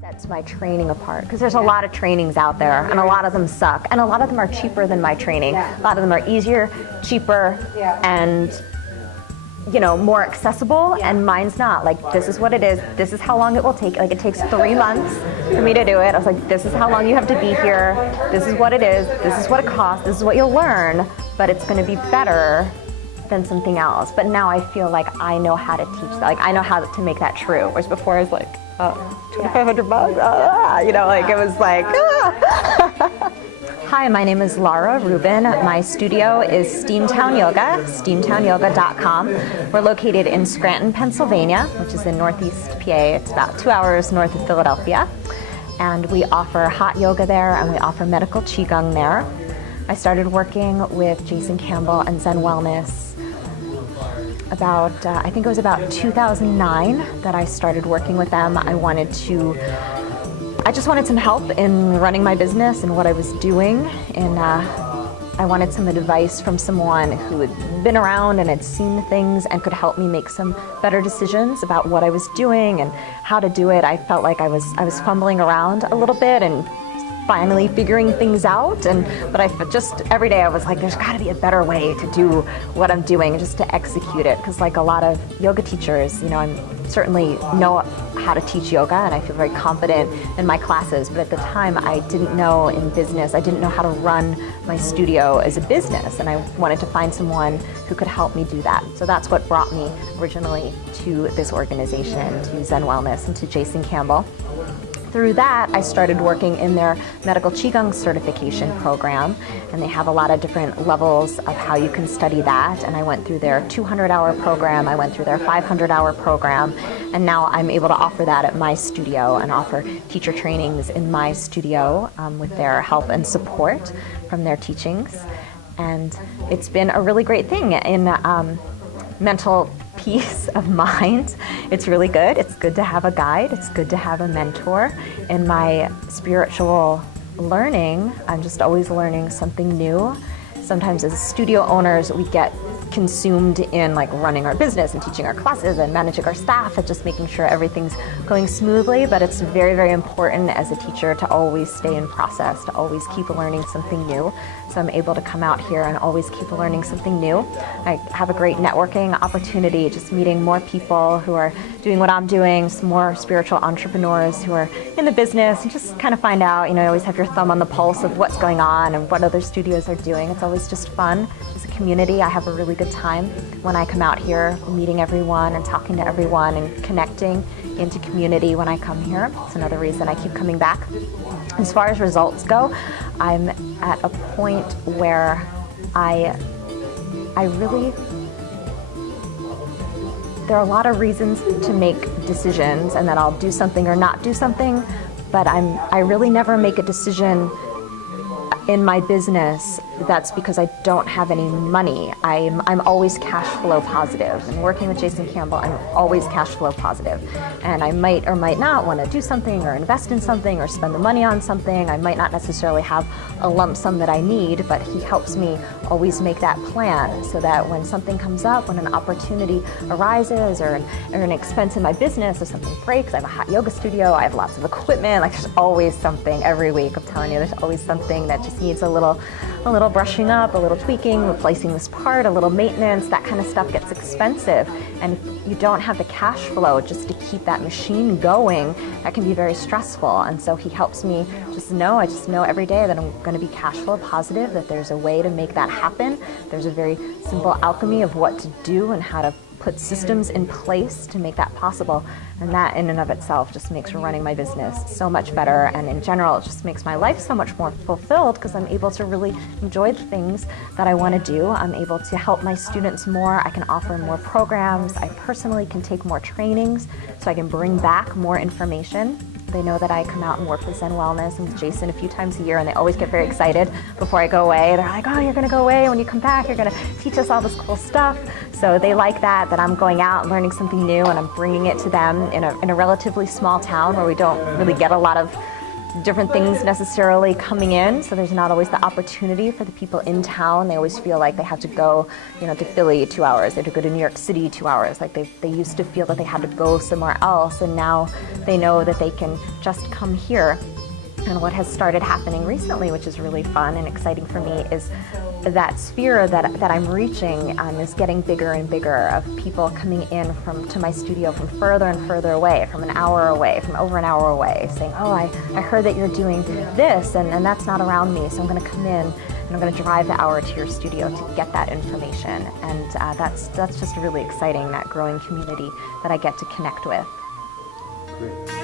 Sets my training apart, because there's a lot of trainings out there, and a lot of them suck, and a lot of them are cheaper than my training. A lot of them are easier, cheaper, and more accessible, and mine's not. Like, this is what it is, this is how long it will take. Like, it takes 3 months for me to do it. I was like, this is how long you have to be here, this is what it is, this is what it costs, this is what you'll learn, but it's going to be better than something else. But now I feel like I know how to teach that. Like, I know how to make that true, whereas before I was like, $2,500, it was like, Hi, my name is Lara, Rubin. My studio is Steamtown Yoga, steamtownyoga.com. We're located in Scranton, Pennsylvania, which is in northeast PA. It's about 2 hours north of Philadelphia. And we offer hot yoga there, and we offer medical Qigong there. I started working with Jason Campbell and Zen Wellness about, I think it was about 2009 that I started working with them. I just wanted some help in running my business and what I was doing, and I wanted some advice from someone who had been around and had seen things and could help me make some better decisions about what I was doing and how to do it. I felt like I was fumbling around a little bit and finally figuring things out, but I just every day I was like, there's got to be a better way to do what I'm doing, just to execute it, because like a lot of yoga teachers, I certainly know how to teach yoga and I feel very confident in my classes, but at the time I didn't know in business, I didn't know how to run my studio as a business, and I wanted to find someone who could help me do that. So that's what brought me originally to this organization, to Zen Wellness and to Jason Campbell. Through that, I started working in their medical Qigong certification program, and they have a lot of different levels of how you can study that. And I went through their 200-hour program, I went through their 500-hour program, and now I'm able to offer that at my studio and offer teacher trainings in my studio with their help and support from their teachings. And it's been a really great thing in mental peace of mind. It's really good. It's good to have a guide. It's good to have a mentor. In my spiritual learning, I'm just always learning something new. Sometimes as studio owners, we get consumed in like running our business and teaching our classes and managing our staff and just making sure everything's going smoothly, but it's very, very important as a teacher to always stay in process, to always keep learning something new. So I'm able to come out here and always keep learning something new. I have a great networking opportunity, just meeting more people who are doing what I'm doing, some more spiritual entrepreneurs who are in the business, and just kind of find out, you always have your thumb on the pulse of what's going on and what other studios are doing. It's always just fun. As a community, I have a really good time when I come out here, meeting everyone and talking to everyone and connecting into community when I come here. It's another reason I keep coming back. As far as results go, I'm at a point where I really, there are a lot of reasons to make decisions and that I'll do something or not do something, but I really never make a decision in my business that's because I don't have any money. I'm always cash flow positive, and working with Jason Campbell, I'm always cash flow positive. And I might or might not want to do something or invest in something or spend the money on something. I might not necessarily have a lump sum that I need, but he helps me always make that plan so that when something comes up, when an opportunity arises or an expense in my business, if something breaks, I have a hot yoga studio, I have lots of equipment, like there's always something every week. I'm telling you, there's always something that just needs a little brushing up, a little tweaking, replacing this part, a little maintenance. That kind of stuff gets expensive, and if you don't have the cash flow just to keep that machine going, that can be very stressful. And so he helps me I just know every day that I'm going to be cash flow positive, that there's a way to make that happen. There's a very simple alchemy of what to do and how to put systems in place to make that possible. And that in and of itself just makes running my business so much better. And in general, it just makes my life so much more fulfilled because I'm able to really enjoy the things that I want to do. I'm able to help my students more. I can offer more programs. I personally can take more trainings so I can bring back more information. They know that I come out and work with Zen Wellness and with Jason a few times a year, and they always get very excited before I go away. They're like, oh, you're going to go away. When you come back, you're going to teach us all this cool stuff. So they like that I'm going out and learning something new, and I'm bringing it to them in a relatively small town where we don't really get a lot of different things necessarily coming in, so there's not always the opportunity for the people in town. They always feel like they have to go, to Philly 2 hours, they have to go to New York City 2 hours. Like they used to feel that they had to go somewhere else, and now they know that they can just come here. And what has started happening recently, which is really fun and exciting for me, is that sphere that I'm reaching is getting bigger and bigger, of people coming in to my studio from further and further away, from an hour away, from over an hour away, saying, oh, I heard that you're doing this, and that's not around me, so I'm going to come in and I'm going to drive the hour to your studio to get that information. And that's just really exciting, that growing community that I get to connect with. Great.